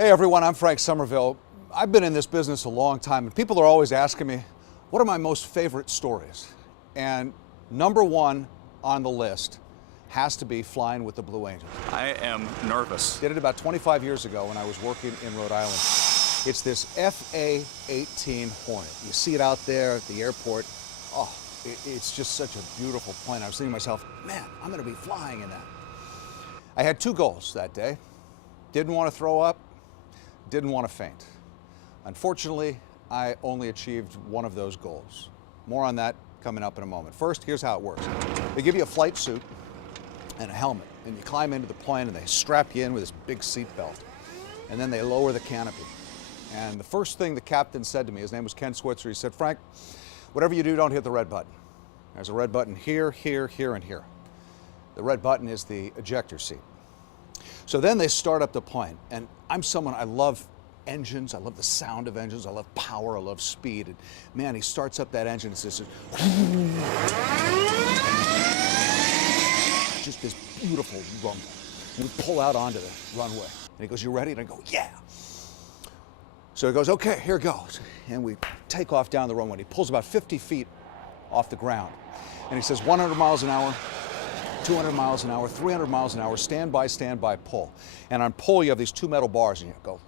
Hey everyone, I'm Frank Somerville. I've been in this business a long time and people are always asking me, what are my most favorite stories? And number one on the list has to be flying with the Blue Angels. I am nervous. Did it about 25 years ago when I was working in Rhode Island. It's this FA-18 Hornet. You see it out there at the airport. Oh, it's just such a beautiful plane. I was thinking to myself, man, I'm gonna be flying in that. I had two goals that day. Didn't want to throw up, didn't want to faint. Unfortunately, I only achieved one of those goals. More on that coming up in a moment. First, here's how it works. They give you a flight suit and a helmet, and you climb into the plane and they strap you in with this big seat belt. And then they lower the canopy. And the first thing the captain said to me, his name was Ken Switzer, he said, Frank, whatever you do, don't hit the red button. There's a red button here, here, here, and here. The red button is the ejector seat. So then they start up the plane, and I'm someone, I love engines, I love the sound of engines, I love power, I love speed, and man, he starts up that engine, it's just this beautiful rumble. And we pull out onto the runway, and he goes, you ready? And I go, yeah. So he goes, okay, here goes. And we take off down the runway. He pulls about 50 feet off the ground, and he says 100 miles an hour, 200 miles an hour, 300 miles an hour, stand by, pull. And on pull, you have these two metal bars, and you go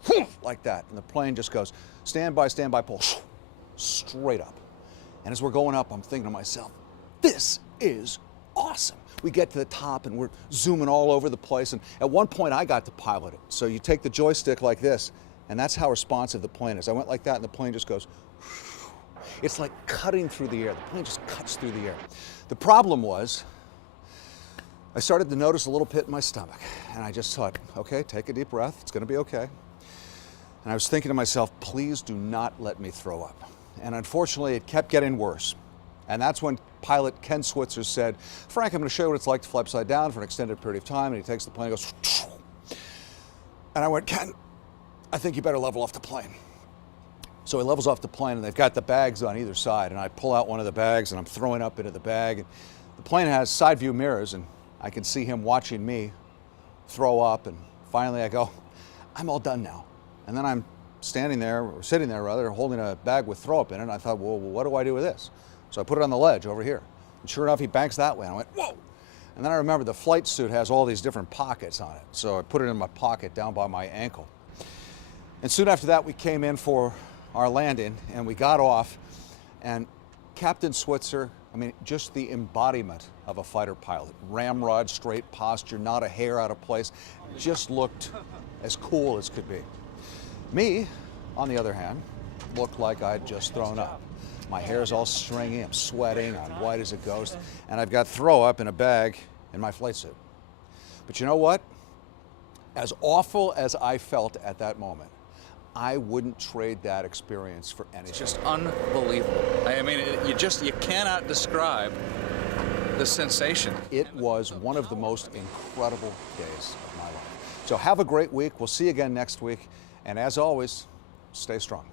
like that. And the plane just goes stand by, pull, straight up. And as we're going up, I'm thinking to myself, this is awesome. We get to the top, and we're zooming all over the place. And at one point, I got to pilot it. So you take the joystick like this, and that's how responsive the plane is. I went like that, and the plane just goes, it's like cutting through the air. The plane just cuts through the air. The problem was, I started to notice a little pit in my stomach, and I just thought, okay, take a deep breath, it's gonna be okay. And I was thinking to myself, please do not let me throw up. And unfortunately, it kept getting worse. And that's when pilot Ken Switzer said, Frank, I'm gonna show you what it's like to fly upside down for an extended period of time, and he takes the plane and goes, and I went, Ken, I think you better level off the plane. So he levels off the plane, and they've got the bags on either side, and I pull out one of the bags, and I'm throwing up into the bag. And the plane has side view mirrors, and I can see him watching me throw up, and finally I go, I'm all done now. And then I'm standing there, or sitting there rather, holding a bag with throw up in it, and I thought, well, what do I do with this? So I put it on the ledge over here. And sure enough, he banks that way. And I went, whoa! And then I remember the flight suit has all these different pockets on it. So I put it in my pocket down by my ankle. And soon after that, we came in for our landing, and we got off, and Captain Switzer, I mean, just the embodiment of a fighter pilot. Ramrod, straight posture, not a hair out of place. Just looked as cool as could be. Me, on the other hand, looked like I'd just thrown up. My hair's all stringy, I'm sweating, I'm white as a ghost, and I've got throw up in a bag in my flight suit. But you know what? As awful as I felt at that moment, I wouldn't trade that experience for anything. It's just unbelievable. I mean, you cannot describe the sensation. It was one of the most incredible days of my life. So have a great week. We'll see you again next week. And as always, stay strong.